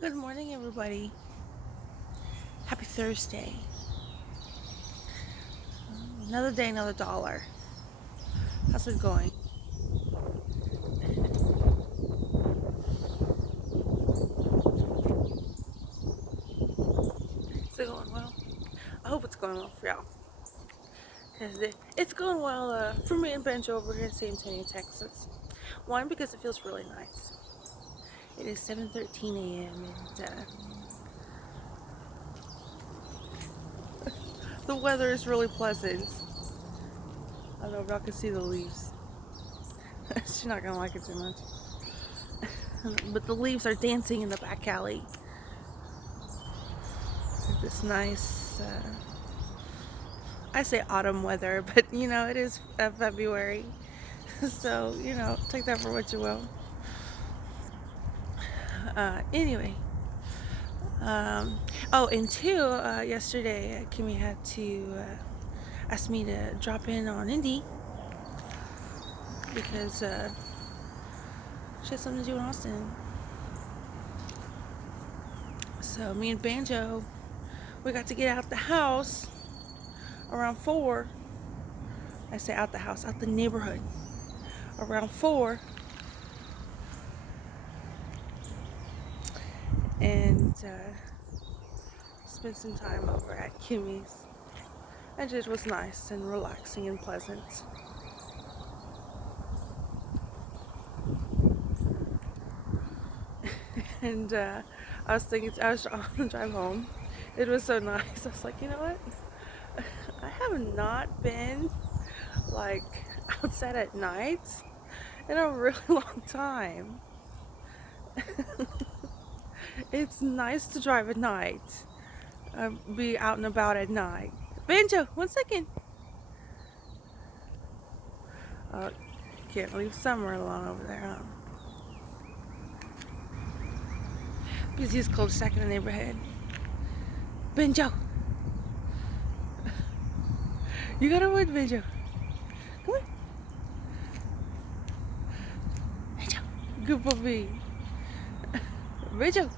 Good morning, everybody. Happy Thursday. Another day, another dollar. How's it going? Is it going well? I hope it's going well for y'all. Because it's going well for me and Benjo over here in San Antonio, Texas. One, because it feels really nice. It is 7:13 a.m. and the weather is really pleasant. I don't know if y'all can see the leaves. She's not going to like it too much. But the leaves are dancing in the back alley. This nice I say autumn weather, but it is February. So, take that for what you will. Anyway. Oh, and two, yesterday, Kimmy had to ask me to drop in on Indy because she had something to do in Austin. So, me and Banjo, we got to get out the house around 4. I say out the house, out the neighborhood. Around 4. And spent some time over at Kimmy's. It just was nice and relaxing and pleasant. And I was on the drive home. It was so nice. I was like, you know what? I have not been like outside at night in a really long time. It's nice to drive at night, be out and about at night. Benjo, 1 second. Can't leave Summer alone over there, huh? Busiest cul-de-sac in the neighborhood. Benjo, you gotta win, Benjo. Come on. Benjo, good puppy. Benjo,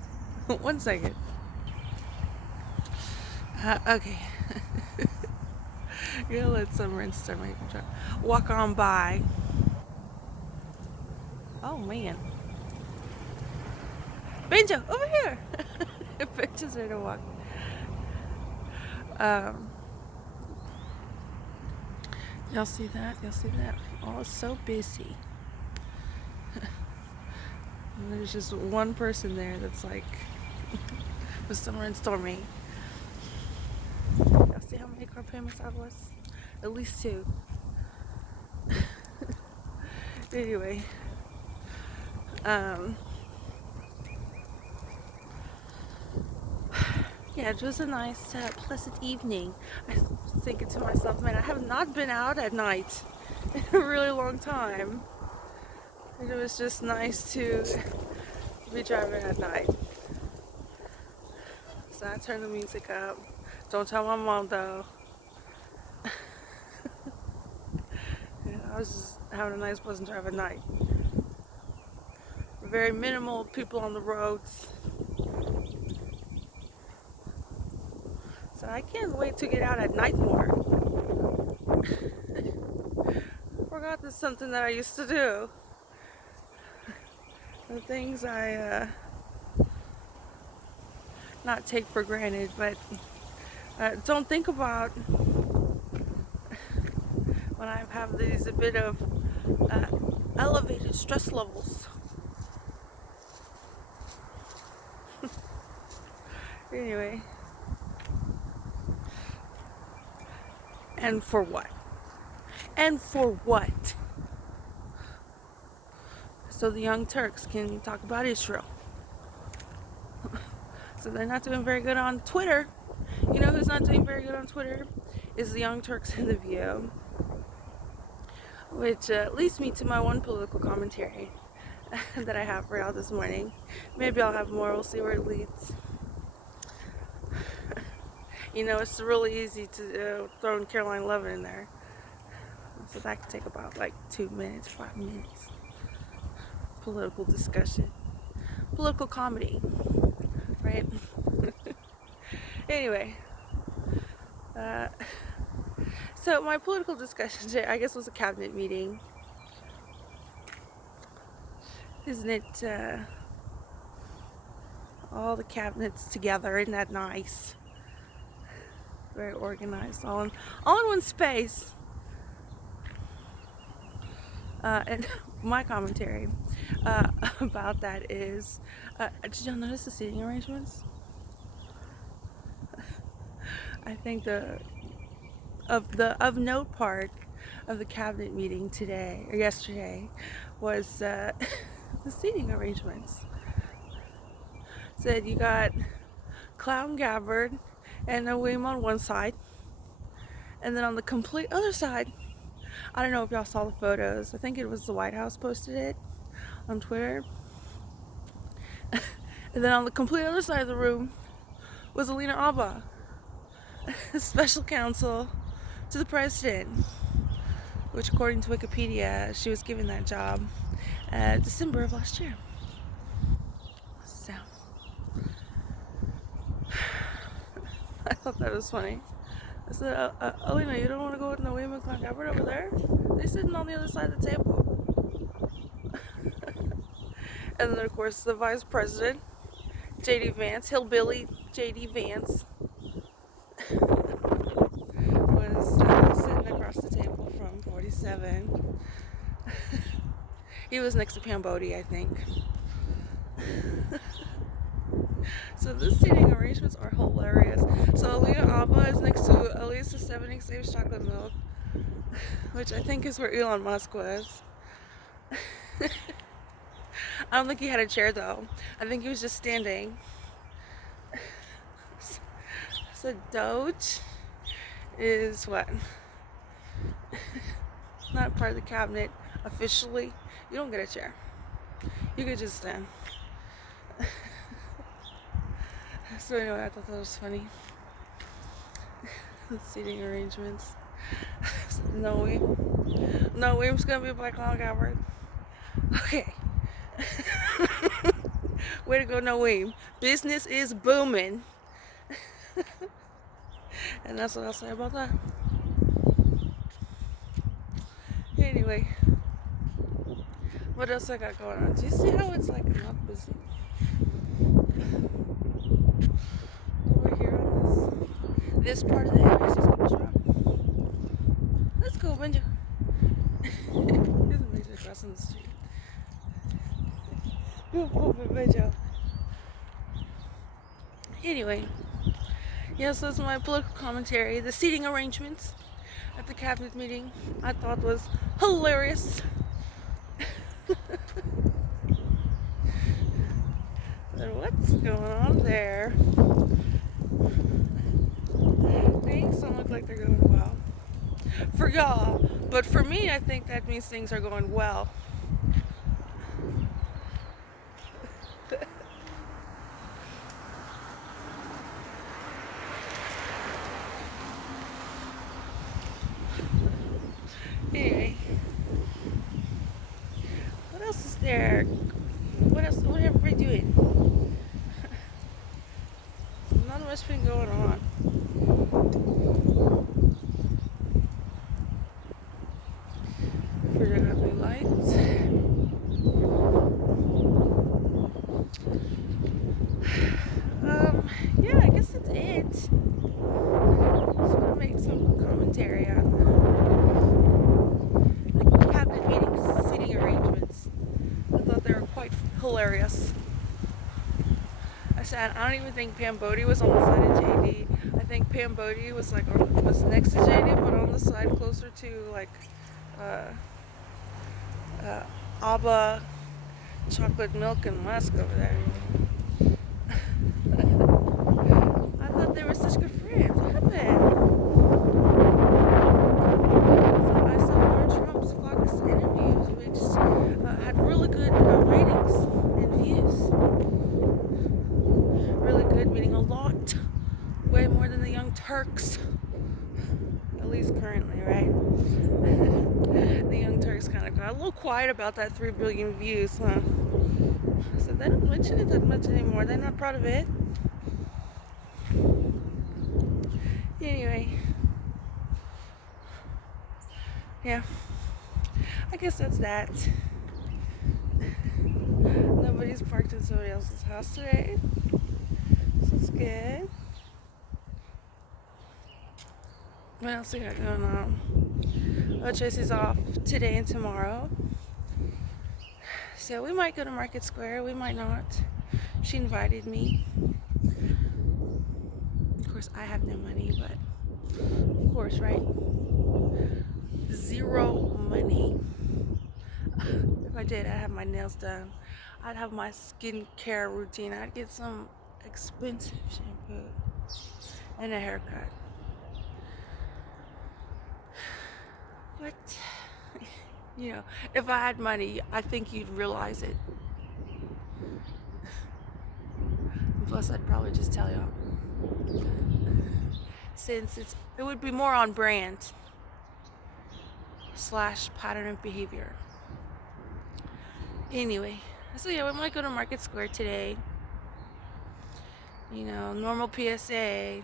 1 second. Okay. You're gonna let Summer and Summer walk on by. Oh man. Benjo, over here. Benjo's ready to walk. Y'all see that? Y'all see that? Oh, it's so busy. And there's just one person there that's like with Summer and Stormy. Y'all see how many car payments I was? At least 2. Anyway, yeah, it was a nice, pleasant evening. I was thinking to myself, man, I have not been out at night in a really long time. And it was just nice to be driving at night. So I turned the music up. Don't tell my mom though. Yeah, I was just having a nice, pleasant drive at night. Very minimal people on the roads. So I can't wait to get out at night more. Forgot that's something that I used to do. The things I not take for granted, but don't think about when I have these a bit of elevated stress levels. Anyway, and for what? And for what? So the Young Turks can talk about Israel. So they're not doing very good on Twitter. You know who's not doing very good on Twitter? Is the Young Turks in the View. Which leads me to my one political commentary that I have for y'all this morning. Maybe I'll have more, we'll see where it leads. It's really easy to throw in Caroline Levin in there. So that could take about like 2 minutes, 5 minutes. Political discussion. Political comedy. right? Anyway, so my political discussion today, I guess, was a cabinet meeting. Isn't it all the cabinets together? Isn't that nice? Very organized, all in one space. And my commentary about that is, did y'all notice the seating arrangements? I think of note part of the cabinet meeting today or yesterday was the seating arrangements. Said you got Clown Gabbard and William on one side, and then on the complete other side, I don't know if y'all saw the photos. I think it was the White House posted it on Twitter. And then on the complete other side of the room was Alina Abba, special counsel to the president, which according to Wikipedia, she was given that job December of last year. So I thought that was funny. I said, Alina, you don't want to go with Noemi and Clown Gabbard over there? They're sitting on the other side of the table. And then, of course, the vice president, J.D. Vance, hillbilly J.D. Vance, was sitting across the table from 47. He was next to Pam Bodie, I think. So the seating arrangements are hilarious. So Alina Abba is next to Elisa 70 Saves Chocolate Milk, which I think is where Elon Musk was. I don't think he had a chair though. I think he was just standing. So Doge is what? Not part of the cabinet officially. You don't get a chair. You could just stand. So anyway, I thought that was funny. The seating arrangements. So Noem's gonna be by Clown Gabbard. Okay. Way to go, Noem. Business is booming. And that's what I'll say about that. Anyway, what else I got going on? Do you see how it's like not busy? Over here on this part of the area is just from. Let's go, Benjo. Here's a major crossing the street. Go, Benjo. Anyway, yeah, so that's my political commentary. The seating arrangements at the cabinet meeting I thought was hilarious. And what's going on there? Things don't look like they're going well for y'all, but for me, I think that means things are going well. Anyway, what else is there? What else? What are everybody doing? Not much been going on. Figured out new lights. Yeah, I guess that's it. Just want to make some commentary on the cabinet meeting seating arrangements. I thought they were quite hilarious. I said I don't even think Pam Bodie was on the side of JD. I think Pam Bodie was was next to JD, but on the side closer to like Abba, Chocolate Milk, and Musk over there. I thought they were such good friends. What happened? So I saw Donald Trump's Fox interviews, which had really good ratings and views. Really good, meaning a lot. Way more than the Young Turks. At least currently, right? The Young Turks kind of got a little quiet about that 3 billion views, huh? So they don't mention it that much anymore. They're not proud of it. Anyway, yeah, I guess that's that. Nobody's parked in somebody else's house today, so it's good. What else we got going on? Well, Tracy's off today and tomorrow, so we might go to Market Square, we might not. She invited me. Of course, I have no money, but of course, right? Zero money. If I did, I'd have my nails done. I'd have my skincare routine. I'd get some expensive shampoo and a haircut. But, you know, if I had money, I think you'd realize it. Plus, I'd probably just tell y'all. Since it would be more on brand / pattern of behavior. Anyway, so yeah, we might go to Market Square today. You know, normal PSA.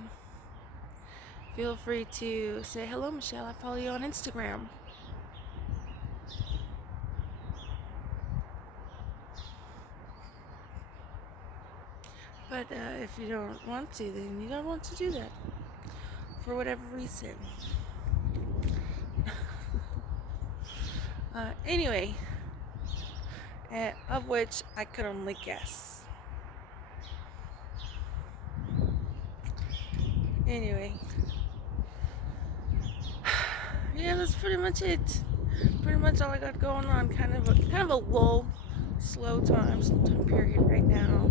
Feel free to say hello, Michelle. I follow you on Instagram. But if you don't want to, then you don't want to do that. For whatever reason. Anyway, of which I could only guess. Anyway, yeah, that's pretty much it. Pretty much all I got going on. Kind of a low, slow time period right now.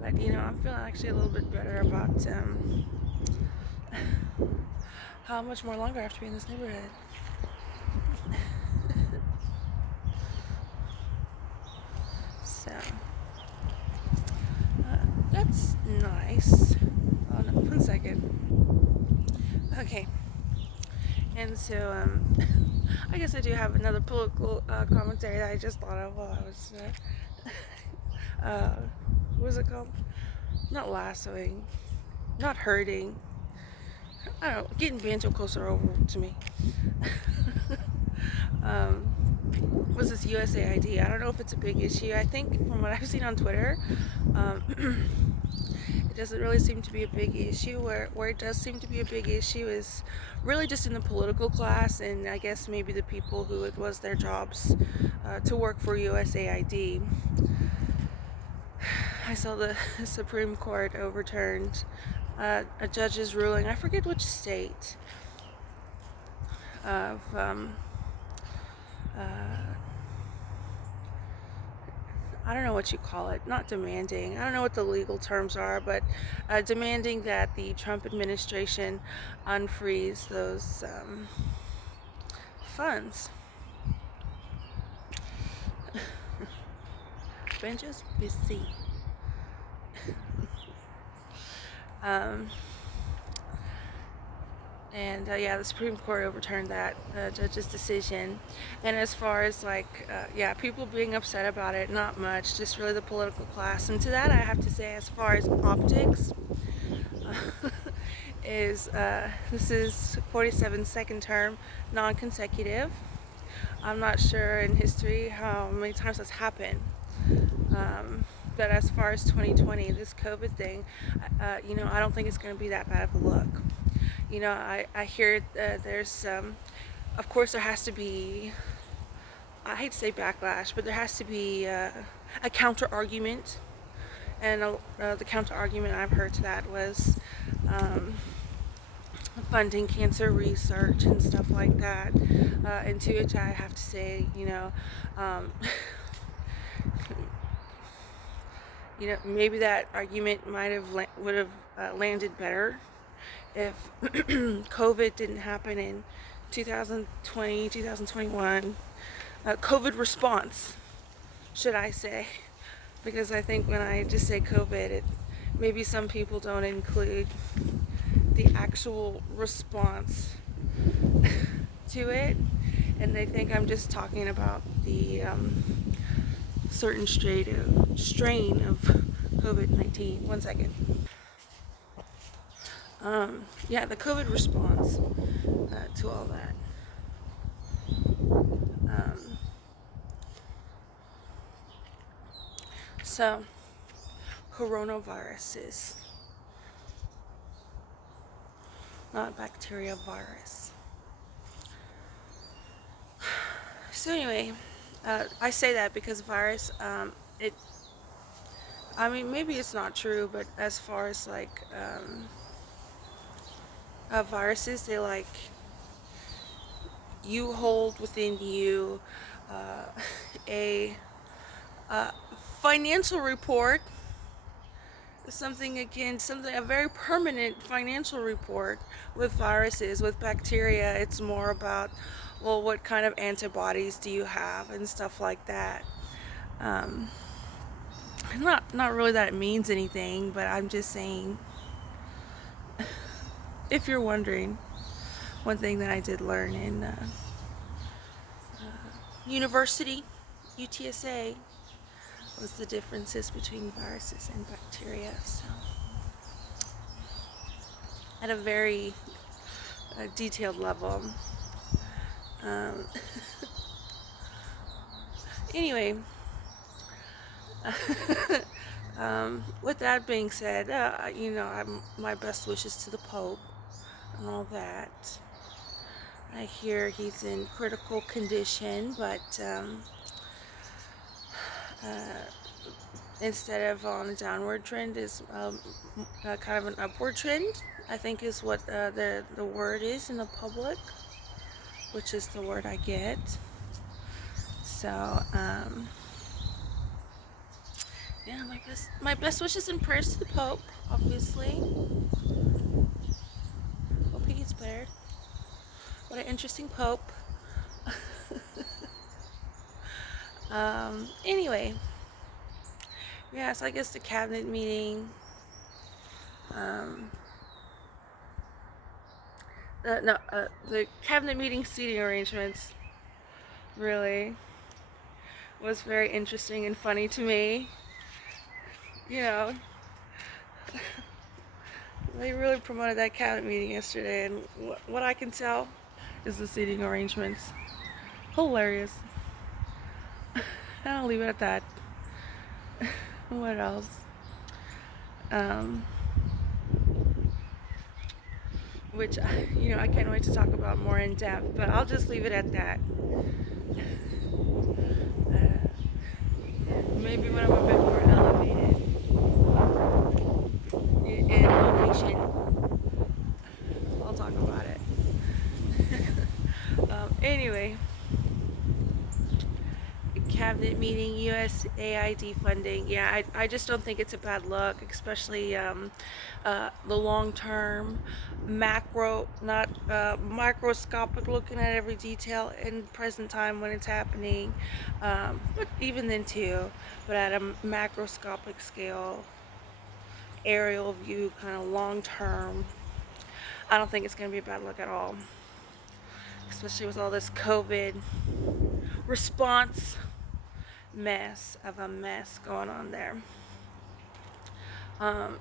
But you know, I'm feeling actually a little bit better about how much more longer I have to be in this neighborhood. So that's nice. Oh no, 1 second. Okay. And so I guess I do have another political commentary that I just thought of while I was what was it called? Not lassoing, not hurting. I don't know, getting banjo closer over to me. Was this USAID? I don't know if it's a big issue. I think from what I've seen on Twitter, it doesn't really seem to be a big issue. Where it does seem to be a big issue is really just in the political class, and I guess maybe the people who it was their jobs to work for USAID. I saw the Supreme Court overturned a judge's ruling, I forget which state, of I don't know what you call it, not demanding, I don't know what the legal terms are, but demanding that the Trump administration unfreeze those funds. Benja's busy. And yeah, the Supreme Court overturned that judge's decision. And as far as yeah, people being upset about it, not much, just really the political class. And to that I have to say, as far as optics, is this is 47's second term, non-consecutive. I'm not sure in history how many times that's happened. But as far as 2020, this COVID thing, you know, I don't think it's going to be that bad of a look. You know, I hear there's, of course there has to be, I hate to say backlash, but there has to be a counter argument. And the counter argument I've heard to that was funding cancer research and stuff like that. And to which I have to say, you know, maybe that argument would have landed better if COVID didn't happen in 2020, 2021. COVID response, should I say? Because I think when I just say COVID, maybe some people don't include the actual response to it, and they think I'm just talking about the certain strain of COVID-19. One second. Yeah, the COVID response to all that. Um, so, coronaviruses, not bacteria, virus. So anyway, I say that because virus, it. I mean, maybe it's not true, but as far as like viruses, they like you hold within you uh, a financial report, something a very permanent financial report. With viruses, with bacteria, it's more about, well, what kind of antibodies do you have and stuff like that. um, not really that it means anything, but I'm just saying, if you're wondering, one thing that I did learn in university, UTSA, was the differences between viruses and bacteria. So, at a very detailed level. Um, anyway, with that being said, my best wishes to the Pope and all that. I hear he's in critical condition, but instead of on a downward trend, is kind of an upward trend, I think is what the word is in the public, which is the word I get. So, yeah, my best wishes and prayers to the Pope, obviously. Hope he gets better. What an interesting Pope. Anyway, yeah, so I guess the cabinet meeting. The cabinet meeting seating arrangements really was very interesting and funny to me. You know, they really promoted that cabinet meeting yesterday, and what I can tell is the seating arrangements. Hilarious. I'll leave it at that. What else? Which, I can't wait to talk about more in depth, but I'll just leave it at that. Maybe when I'm a bit more elevated in location, I'll talk about it. Anyway, cabinet meeting, USAID funding. Yeah, I just don't think it's a bad look, especially the long term, macro, not microscopic, looking at every detail in present time when it's happening. But even then too, but at a macroscopic scale, aerial view, kind of long term, I don't think it's going to be a bad look at all, especially with all this COVID response mess going on there. And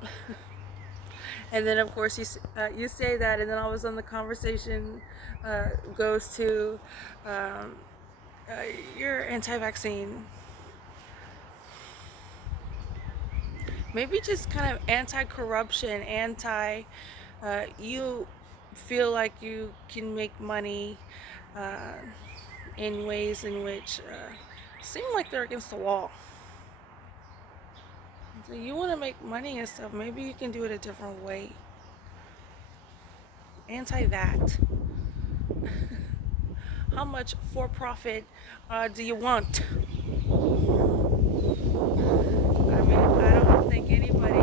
then of course you say that, and then all of a sudden the conversation goes to you're anti-vaccine. Maybe just kind of anti-corruption, you feel like you can make money in ways in which seem like they're against the wall. So you want to make money and stuff, maybe you can do it a different way. Anti that. How much for profit do you want? I mean, I don't think anybody,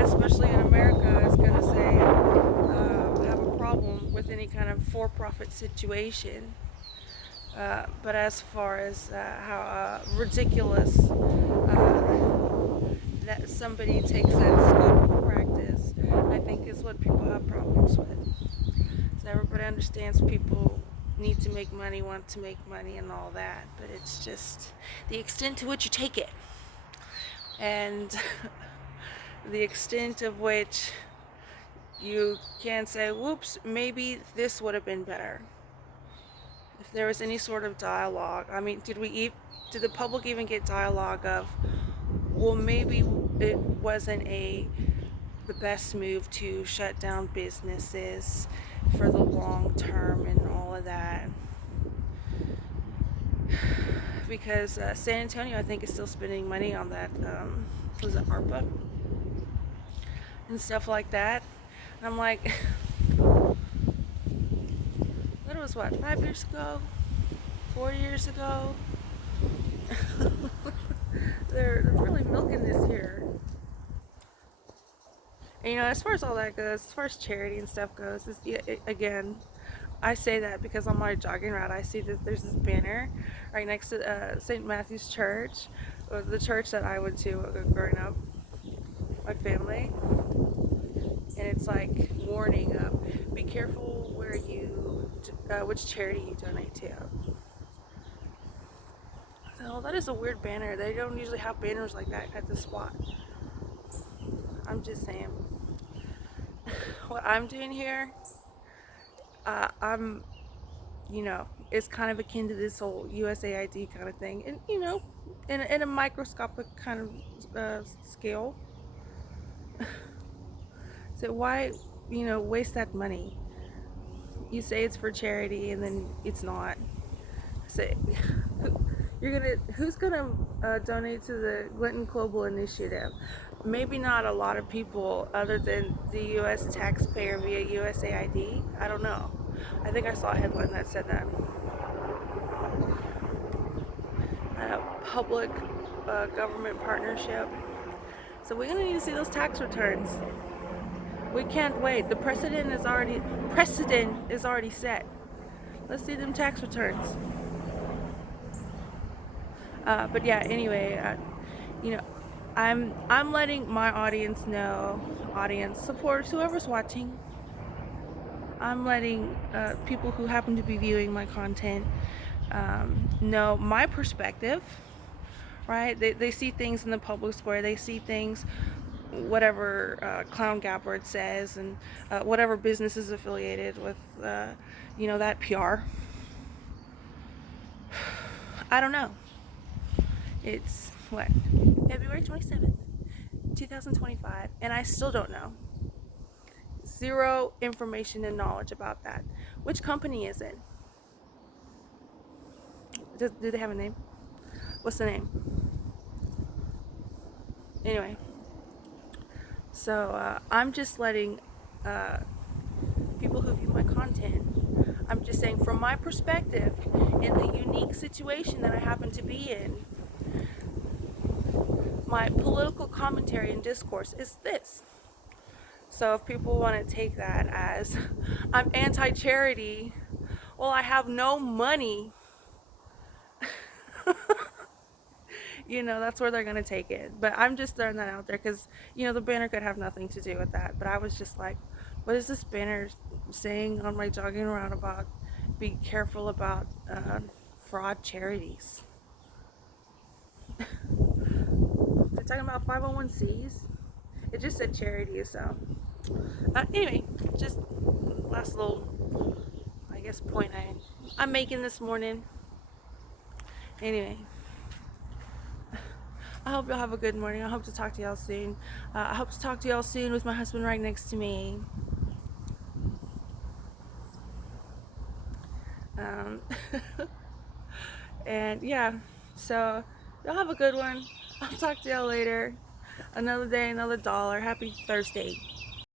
especially in America, is going to say have a problem with any kind of for-profit situation. But as far as how ridiculous that somebody takes that scope of practice, I think is what people have problems with. So everybody understands people need to make money, want to make money, and all that, but it's just the extent to which you take it, and the extent of which you can say, whoops, maybe this would have been better. If there was any sort of dialogue, I mean, did the public even get dialogue of, well, maybe it wasn't the best move to shut down businesses for the long term and all of that, because San Antonio, I think, is still spending money on that, was it ARPA and stuff like that, and I'm like, that was what, 5 years ago, 4 years ago. they're really milking this here. And, as far as all that goes, as far as charity and stuff goes, again, I say that because on my jogging route, I see that there's this banner right next to St. Matthew's Church, or the church that I went to growing up, my family, and it's like warning be careful which charity you donate to. So that is a weird banner. They don't usually have banners like that at the spot. I'm just saying. What I'm doing here, I'm, it's kind of akin to this whole USAID kind of thing, and in a microscopic kind of scale. So why, waste that money? You say it's for charity, and then it's not. So who's gonna donate to the Clinton Global Initiative? Maybe not a lot of people other than the U.S. taxpayer via USAID. I don't know. I think I saw a headline that said that. Public government partnership. So we're gonna need to see those tax returns. We can't wait. The precedent is already set. Let's see them tax returns. But yeah, anyway, I'm letting my audience know, supporters, whoever's watching. I'm letting people who happen to be viewing my content know my perspective. Right? They see things in the public square. They see things, whatever Clown Gabbard says, and whatever business is affiliated with, that PR. I don't know. It's what? February 27th, 2025, and I still don't know. Zero information and knowledge about that. Which company is it? Do they have a name? What's the name? Anyway, so I'm just letting people who view my content, I'm just saying from my perspective, in the unique situation that I happen to be in, my political commentary and discourse is this. So if people want to take that as I'm anti-charity, well, I have no money, that's where they're going to take it. But I'm just throwing that out there because, the banner could have nothing to do with that. But I was just like, what is this banner saying on my jogging route about be careful about fraud charities? They're talking about 501c's. It just said charities, so. Anyway, just last little, I guess, point I'm making this morning. Anyway, I hope y'all have a good morning. I hope to talk to y'all soon. I hope to talk to y'all soon with my husband right next to me. And yeah, so y'all have a good one. I'll talk to y'all later. Another day, another dollar. Happy Thursday.